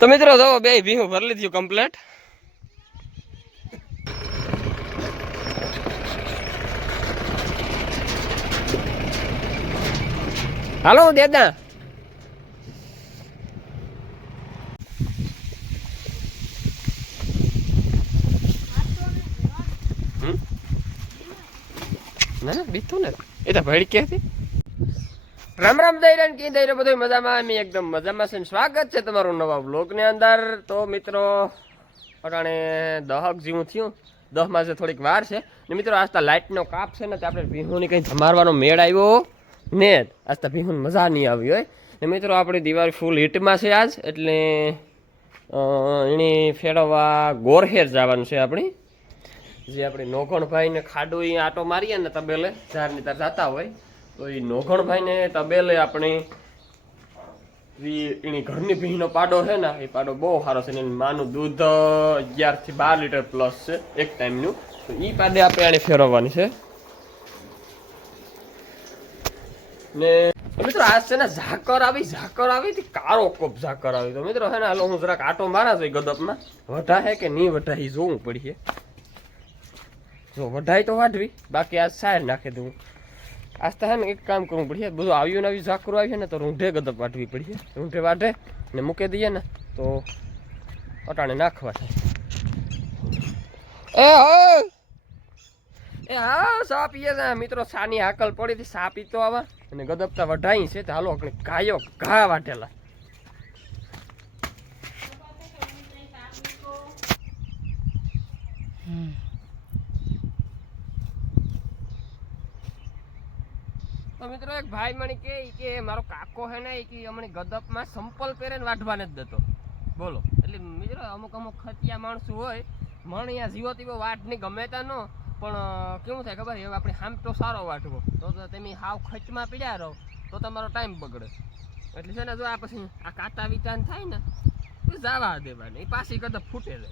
તો મિત્રો, જો બે ભીહું ભરી લીધું કમ્પ્લેટ હાલો, દેદા? ના બીતું ને એ તો ભાઈ હતી રામ રામ દૈરાન કી દૈરો બધું મજામાં? અમે એકદમ મજામાં છે સ્વાગત છે તમારું નવા બ્લોગની અંદર. તો મિત્રો, અટાણે દહક જેવું થયું. દહમાં માસે થોડીક વાર છે. ને મિત્રો, આજ તો લાઇટનો કાપ છે ને, તે આપણે ભીહુની કંઈ ધમારવાનો મેળ આવ્યો ને. આજ તો ભીહુની મજા નહીં આવી હોય. ને મિત્રો, આપણી દિવાળી ફૂલ હિટમાં છે આજ. એટલે એને ફેરવવા ગોરહેર જવાનું છે આપણી. જે આપણે નોઘણભાઈને ખાડો આટો મારીએ ને તબેલે ઝારની તાર જતા હોય. તો એ નોઘણભાઈને તબેલે આપણે એની ઘરની ભીનો પાડો છે ને, એ પાડો બહુ સારો છે એની માનું દૂધ અગિયારથી બાર લીટર પ્લસ છે, એક ટાઈમનું તો એ પાડે આપણે આને ફેરવવાની છે. ને મિત્રો આ છે ને ઝાકર આવી ઝાકર આવી હતી, કાળો કોપ ઝાકર આવી તો મિત્રો છે ને, હાલો હું જરાક આટો મારા છું ગદપમાં. વઢા હે કે નહીં વઢા એ જોવું પડીએ જો વઢાય તો વાઢવી, બાકી આ સાર નાખી દઉં. આજ તો હે ને એક કામ કરવું પડશે. બધું આવ્યું ને આવ્યું ઝાકરું આવ્યું ને તો રૂંઢે ગદપ વાટવી પડશે. રૂંઢે વાટે ને મૂકી દઈએ ને તો અટાણે નાખવા એ એ હા, સા પીએ છે? મિત્રો, સાની હાકલ પડી હતી. સા પીતો આવા. અને ગદપતા વઢાઈ છે. તો હાલો, આપણે ગાયો ઘા વાટેલા. તો મિત્રો એક ભાઈ મને કે કે મારો કાકો હે ને કે હમણાં ગદપમાં સંપલ પહેરે ને વાઢવાને નથી દેતો. બોલો. એટલે મિત્રો અમુક અમુક ખતિયા માણસો હોય, મણ અહીંયા જીવો તીવો વાટ નહીં ગમે ત્યાં નો પણ કેવું થાય ખબર? હવે આપણે હામટો સારો વાટવો તો તો તમે હાવ ખચમાં પીડ્યા રહો, તો તમારો ટાઈમ બગડે. એટલે છે ને જો આ પછી આ કાતા વિચાર થાય ને, તો જવા દેવાની. એ પાછી કદાચ ફૂટે રહે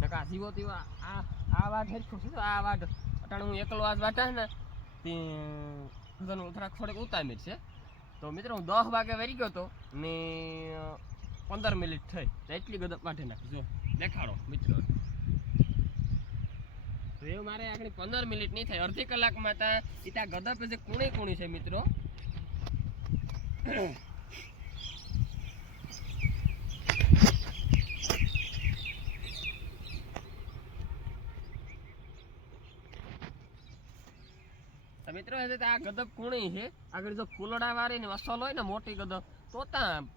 નકા જીવો તીવો આ આ વાટ હેરખું છે. આ વાટ અટાણે હું એકલો આજ વાટા ને બધાનું થોડાક થોડીક ઉતામીર છે. તો મિત્રો, હું દસ વાગે વરી ગયો હતો ને પંદર મિનિટ થઈ. તો એટલી ગદપ કાઢી નાખી. જો, દેખાડો, મિત્રો. તો એવું મારે આગળ પંદર મિનિટ નહીં થાય. અડધી કલાકમાં ત્યાં ત્યાં ગદપ જે કુણી કુણી છે, મિત્રો. મિત્રો આ ગદબ કુણી છે. આગળ જો ફૂલડા વાળી ને અસલ હોય ને મોટી ગદબ, તો ત્યાં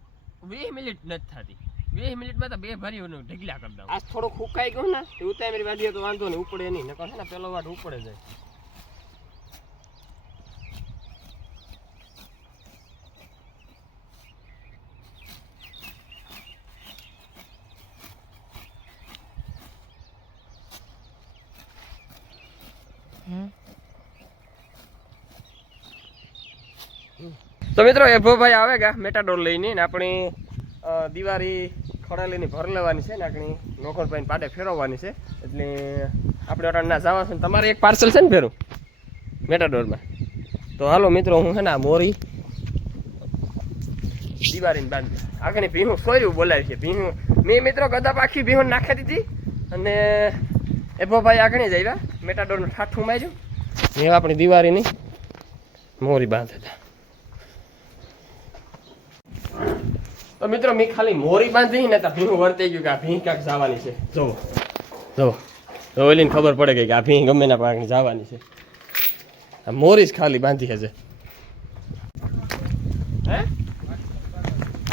વીસ મિનિટ નથી થતી. વીસ મિનિટમાં તો બે ભરી ઢગલા કરી દઉં. આ થોડું ફૂકાઈ ગયું ને ઉતારી તો વાંધો નહીં, ઉપડે નહીં, નકર ને, પેલો વાર ઉપડે જાય. તો મિત્રો એભોભાઈ આવે ગયા મેટાડોર લઈને આપણી દિવાળી ખડાલીની ભર લેવાની છે ને આપણી નોખણભાઈ પાડે ફેરવવાની છે. એટલે આપણે અટાણના જવા છે તમારે એક પાર્સલ છે ને ફેરું મેટાડોરમાં. તો હાલો મિત્રો, હું છે ને મોરી દિવાળીની બાંધી આગળની ભીનું સોર્યું બોલાય છે, ભીનું. મેં મિત્રો ગદા પાખી ભીહું નાખી દીધી અને એભોભાઈ આગળ જ આવ્યા, મેટાડોરનું ઠાઠું માર્યું. મેં આપણી દિવાળીની મોરી બાંધે તો મિત્રો મેં ખાલી મોરી બાંધી ને તો ભીંગ વર્તે ગયું કે આ ભીંગ ક્યાંક જવાની છે. જો જો તો ઓલીને ખબર પડે કે આ ભીંગ ગમે ના પાકની જવાની છે. આ મોરી જ ખાલી બાંધી હશે હે?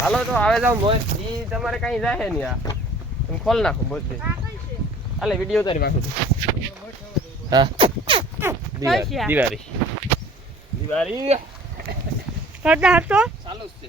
હાલો તો આવે જાવ મોર. ઈ તમારે કઈ જાય નહીં આ. તમે ખોલ નાખો બધે હાલે વીડિયો ઉતારી નાખું છું. હા. દિવાળી. દિવાળી. દિવાળી. હતા હતો ચાલુ જ છે.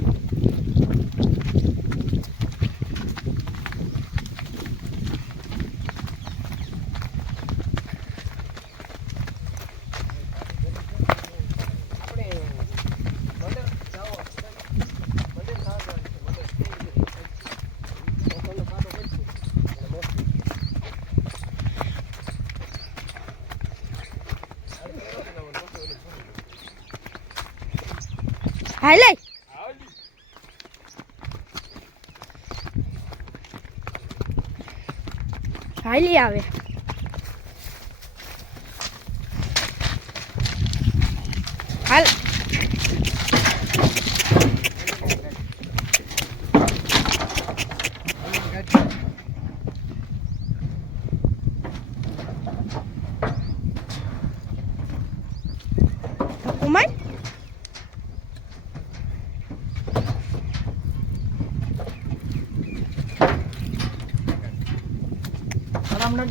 હાલી આવે હાલ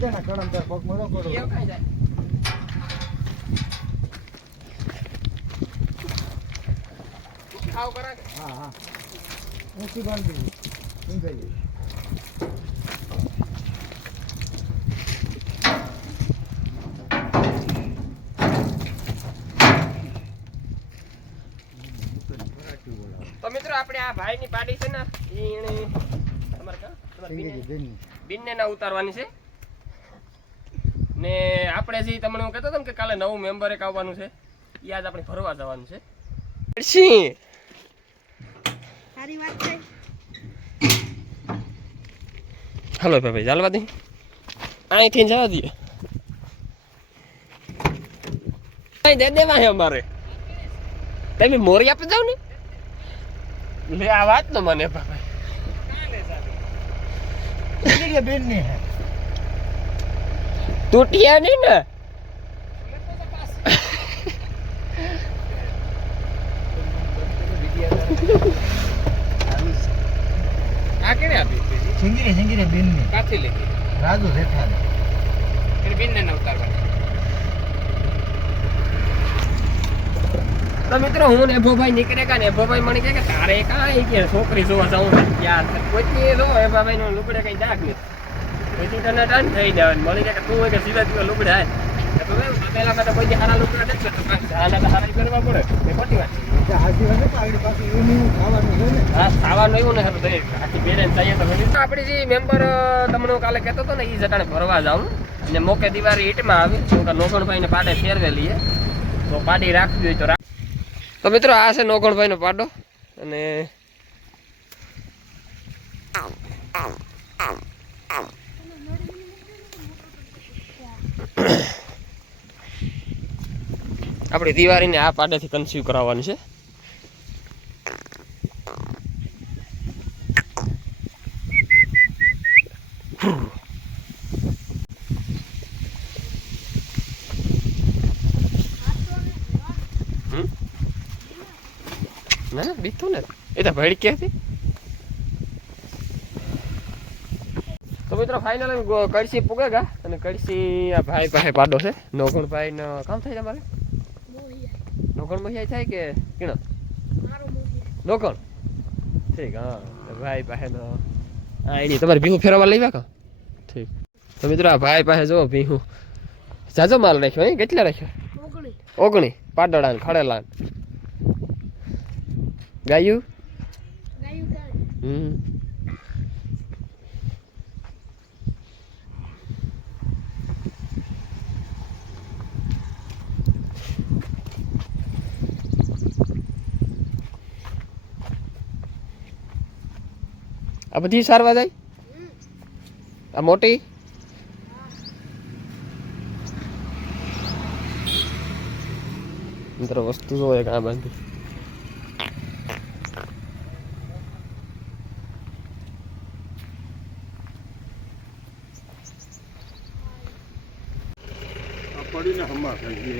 કડમ નથી કડમ તાર પગ મોટો કરો હા હા. ઊંચી બાંધી ઊંચાઈ તો મિત્રો આપણે આ ભાઈની પાડી છે ને એને તમારે કાં? તમારે બિનને ના ઉતારવાની છે. ને આપણે જે તમને હું કહેતો હતો ને કે કાલે નવું મેમ્બર એક આવવાનું છે એ આજ આપણે ફરવા જવાનું છે. સિંહ સારી વાત છે. હાલો ભાઈ ચાલવા દે. અહીંથી જવા દઈએ કઈ દે દેવા હે અમારે. તમે મોરી આપી જાવ ને. લે આ વાત તો મને ભાઈ. બેન ને હે તૂટ્યા નહીં ને? આ કેને આપી સિંગીરી સિંગીરી બેનની કાથી લીધી? રાજુ જેઠાને. એની બેનને ન તો મિત્રો હું ને એભોભાઈ નીકળે કા ને? એભોભાઈ મને કે તારે કાંઈ કે? છોકરી જોવા જવું યાર કોઈ જો ભાઈ નું લુકડે કઈ દાગ નથી. પછી તને ટન થઈ જવાનું. મળી જાય તું હોય કે સીધા સીધા લુગડે હાલ. તો કોઈ હારા લુગડા નથી તો કાંઈ તો હારા કરવા પડે. એ ખોટી વાત ને ને. આપણી જે મેમ્બર તમને કાલે કહેતો હતો ને એ જટાણે ભરવા જાઉં. અને મોકે દિવાળી ઈટમાં આવી. તો કે નોગણભાઈને પાડે ફેરવેલી તો પાડી રાખવી હોય તો તો મિત્રો આ છે નોગણભાઈનો પાડો. અને આપણી દિવાળીને આ પાડેથી કન્સ્યુ કરાવવાની છે? ના, બીતું ને એ તો ભાઈ ક્યાંથી તો મિત્રો ફાઇનલ કળશી પૂગે ગા. અને કળશી આ ભાઈ પાસે પાડો છે. નોગણ ભાઈ નો કામ થાય તમારે? નોગણ મહિયા થાય કે કીણ નોગણ ઠીક હા. ભાઈ પાસે નો હા એની તમારે ભીહું ફેરવા લઈ કા? ઠીક. તો મિત્રો આ ભાઈ પાસે જો ભીહું. જાજો માલ રાખ્યો અહીં કેટલા રાખ્યો? ઓગણી. પાટડા ને ખડેલા ગાયું ગાયું. હમ. આ બધી સારવા જાય? આ મોટી? મિત્રો વસ્તુ જોઈએ કાં બાંધી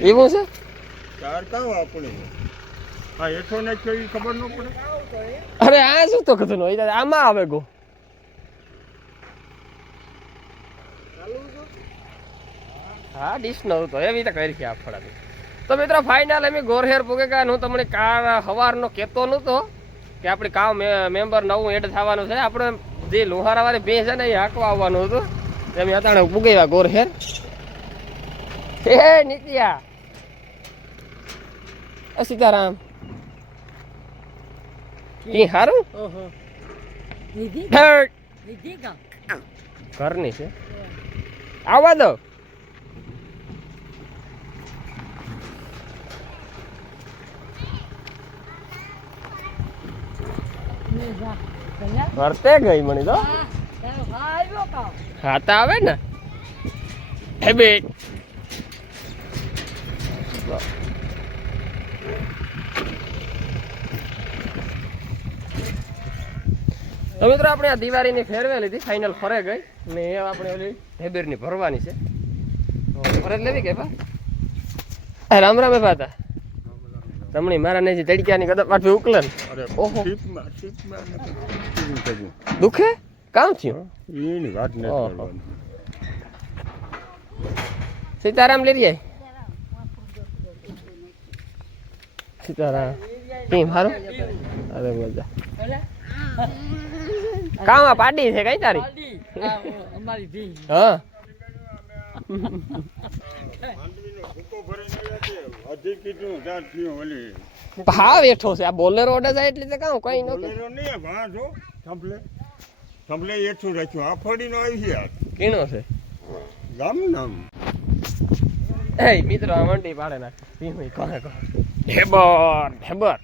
એવું છે? ચાર કાવ આપણે. હા હેઠો નાખ્યો એ ખબર ન પડે? અરે આ શું તો કથન આમાં આવે ગો. હા ડીશ નવું તો. એવી તો કરી છે આ ફળાની તો મિત્રો ફાઇનલ એમ ગોરહેર પૂગે ગયા હું તમને કાર હવારનો કહેતો નહોતો કે આપણે કામ મેમ્બર નવું એડ થવાનું છે. આપણે જે લોહારાવાળી બે છે ને, એ હાંકવા આવવાનું હતું. એમ અતાણે પૂગેવા ગોરહેર. હે, નિત્યા. સીતારામ. દીદી કા ઘરની છે. આવવા દો. વર્તે ગઈ મણી તો. ખાતા હા તો આવે ને. હેબિટ તો મિત્રો આપણે આ દિવાળીની ફેરવેલ હતી ફાઇનલ ફરે ગઈ. ને એ આપણે ઓલી હેબેરની ભરવાની છે. તો ફરજ લેવી કે બા રામ રામ એ હતા તમણી મારા ને જે તડક્યાની કદા પાછું ઉકલે ને. અરે ઓહો. દુખે? કામ થયું? એની વાત ન સીતારામ લઈ જાય. સીતારામ. કેમ હારું? અરે મજા કામ પાડી છે કઈ તારી અમારી ભી હા ભાવ એઠો છે આ બોલેરો ઓડે જાય એટલે કામ કઈ ન બોલેરો નહીં, આ વાં જો, સંભલે. સંભલે એઠું રાખ્યું. આ ફળીનો આવી છે. કીનો છે ગામ નામ. એ મિત્રો આ મંડી પાડે નાખી કહે કહે કોને કો હેબડી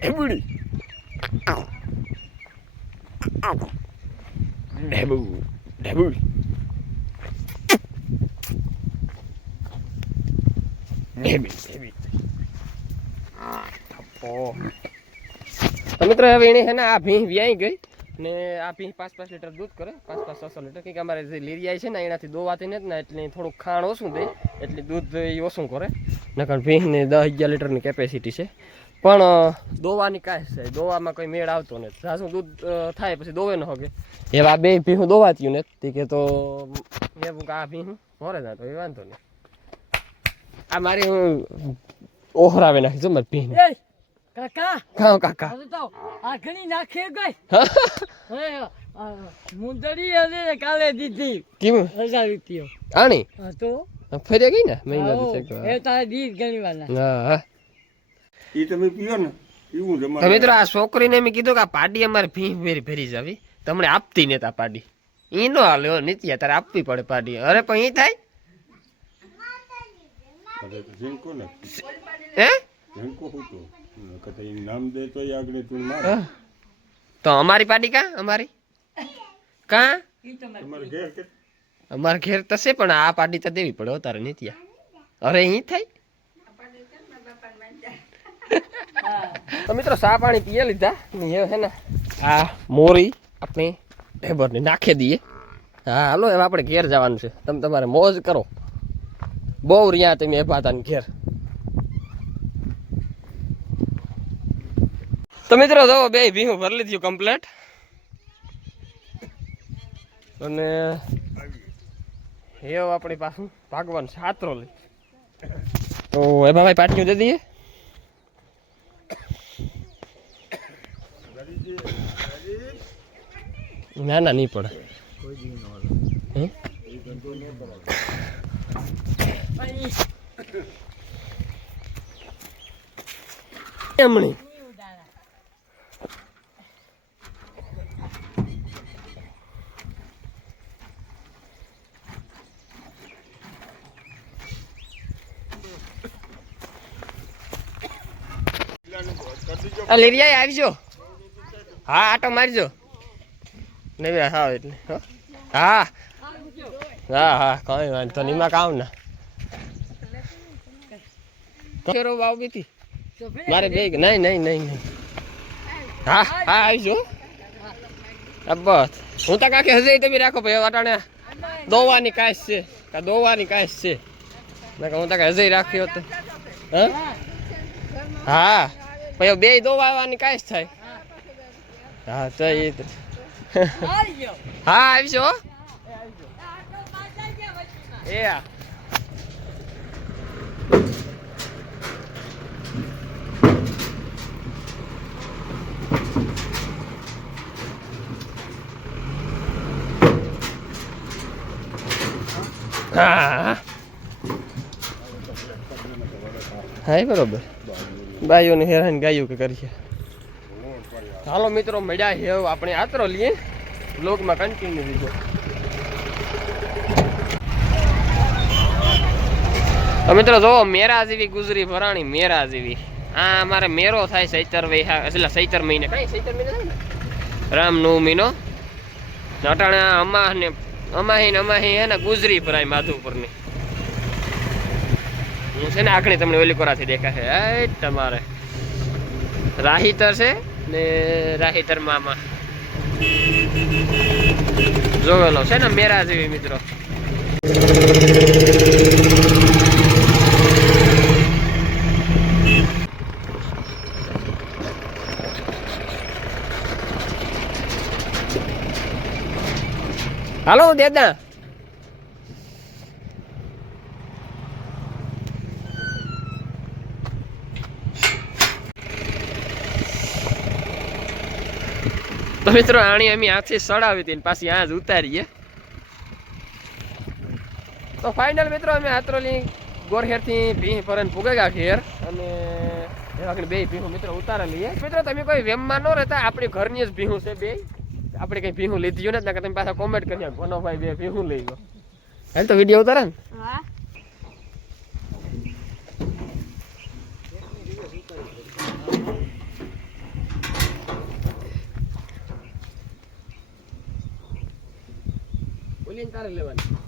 ઢેબર ઢેબડી ઢેબુ ઢેબી ઢેબી તો મિત્રો હવે એને હે ને આ ભીં વ્યાઈ ગઈ ને આ ભીં પાંચ પાંચ લીટર દૂધ કરે. પાંચ પાંચ છસો લીટર. કે અમારે જે લીરિયા છે ને એનાથી દોવાતી નથી ને એટલે થોડુંક ખાણ ઓછું દે એટલે દૂધ એ ઓછું કરે. નકર ભીંને દસ અગિયાર લીટરની કેપેસિટી છે. પણ દોવાની કાંઈ છે? દોવામાં કોઈ મેળ આવતો નથી. જાશું દૂધ થાય પછી દોવે ન હોગે. એવા બે ભીહું દોવાતી ને તે કે તો એવું કે આ ભીહું. મોરે ના તો એ વાંધો નહીં. આ મારી હું ઓહરાવે નાખી છું મારી ભીહને. કાકા! કાં કાકા? હવે તો આ ઘણી નાખી ગઈ. મુંદડી અને કાલે દીધી. કેમ? હજાર રૂપિયો આણી તો? ફરી ગઈ ને મહિના. દિવસે? એ તારે દીધ ઘણી વાર. હા હા. તમે પીઓ ને એવું જ તો મિત્રો આ છોકરીને મેં કીધું કે આ પાડી અમારે ફી ભેરી ભેરી જાવી તમને આપતી નતા પાડી. ઈ નો હાલ્યો નીતિ નિત્યા તારે આપવી પડે પાડી. અરે પણ ઈ થાય? હે? તો? અમારી પાડી કા અમારી? કા? અમારે ઘેર તસે પણ આ પાડી તો દેવી પડે તારે નિત્યા. અરે અહીં થાય? તો મિત્રો, સા પાણી પીએ લીધા? હે ને આ મોરી આપણી ઢેબરની નાખી દઈએ. હા, હાલો, હવે આપણે ઘેર જવાનું છે. તમે તમારે મોજ કરો. બહુ રહ્યા તમે એભાતા ઘેર. તો મિત્રો, જો, બે ભીહું ભરી લીધું કમ્પ્લેટ અને હેવ આપણી પાછું ભાગવાન સાતરો લઈ. તો એ ભાઈ પાટિયું દે દઈએ. ના ના નહીં પડે? એમણી. અલેરિયા આવજો. હા, આટો મારજો. નહીં બે હા એટલે, હા. હા. હા કઈ વાંધો નહીં, એમાં કામ ના. કેરો વાવ બીતી મારે બે નહીં નહીં નહીં હા હા આવીજો બસ. હું તો કાકે હજે તમે રાખો, ભાઈ વાટાણે. દોવાની કાશ છે. કા દોવાની કાશ છે. ના હું તો હજે રાખ્યો તો. હા? હા. પછી બે દોવાની કાશ થાય. હા તો એ હા હો. એ હા. હા. હા બરોબર. બાઈઓને હેરાન ગાયું કે કરીએ હાલો મિત્રો મળ્યા હવે આપણે આતરો લઈએ. બ્લોગમાં કન્ટિન્યુ લીધો મિત્રો જો મેરા જેવી ગુજરી ભરાણી, મેરા જેવી. આ અમારે મેરો થાય સૈતર વૈહા એટલે સૈતર મહિને. કઈ સૈતર મહિને રામનવમીનો. અટાણે અમા ને અમાહી ને અમાહી હે ને ગુજરી ભરાય માધુપુરની. હું છે ને આખણી તમને ઓલી કોરાથી દેખાશે. તમારે. રાહીતર છે. ને રાહીતર મામા. જોવેલો છે ને મેરા જેવી મિત્રો. હાલો દેદા. તો મિત્રો, આણી અમે હાથથી સડાવી હતી પાછી આ જ ઉતારીએ. તો ફાઇનલ મિત્રો, અમે આત્રોલી ગોરખેરથી ભીહ પરન પુગેગા ઘેર અને એવા બે ભીહું મિત્રો ઉતારેલી લઈએ. મિત્રો, તમે કોઈ વેમમાં ન રહેતા, આપણી ઘરની જ ભીહું છે બે. આપણે કંઈ ભીહું લીધી નથી તમે પાછા કોમેન્ટ કરી ઘનો ભાઈ બે ભીહું લઈ ગયો હાલ તો વીડિયો ઉતારે ને? ઓલી તારે લેવાની.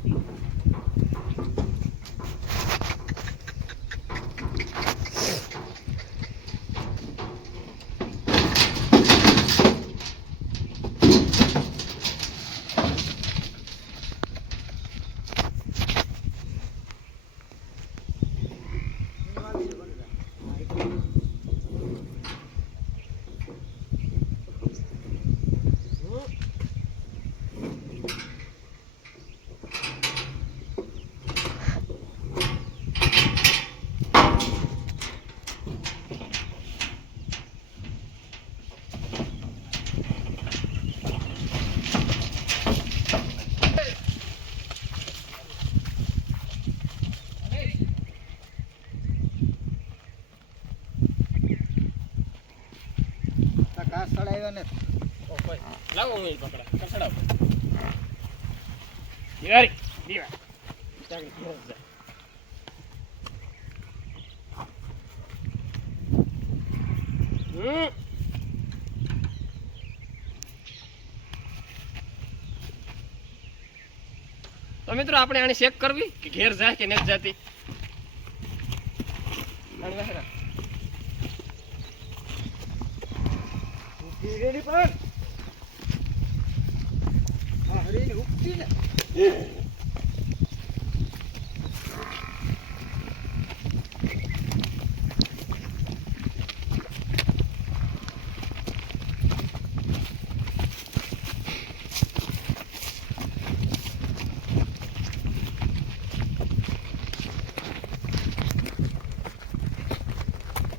તો મિત્રો આપણે આને ચેક કરવી કે ઘેર જાય કે નથી જાતી? પણ. હા હરીને ઉપટી ને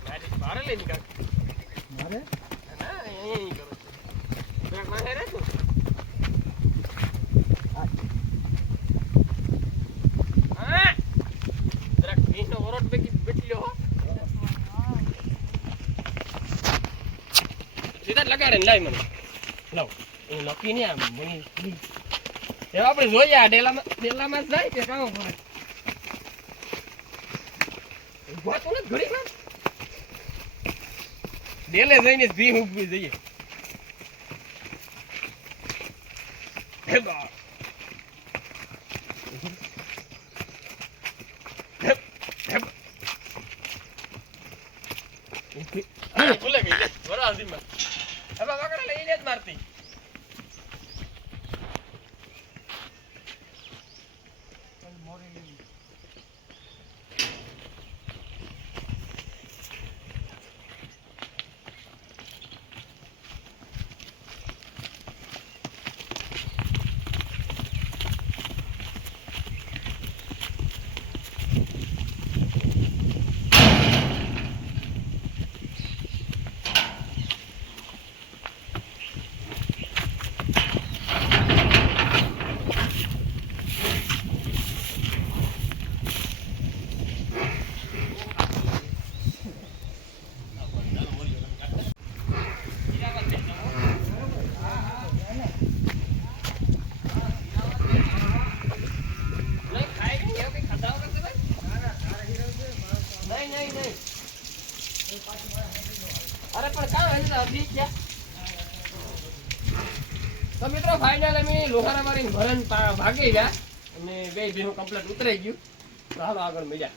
ગાડી બહાર લઈને કાઢ. મારે ના, અહીંયા અહીં કરું છું. બેગ વાહે રાખું. હા. જરાક ભીંનો વરોટ બેકી બેટલ્યો હો. જ લાય મને. લાવ. એ નક્કી નહીં આમ મને એ આપણે જોઈએ આ ડેલામાં ડેલામાં જાય કે કામ કરે ઊભા તો નથી ઘડી ડેલે જઈને ભી ઊભી જઈએ હે બા હે હે બા. ઊભી. આ ભૂલે ગઈ લે, વરા હદીમાં. હવે વાગડે લઈને જ મારતી તો મિત્રો લોહારા મારીને ભરણ ભાગી ગયા અને બે ભીનું કમ્પ્લેટ ઉતરાઈ ગયું. તો આગળ મજા.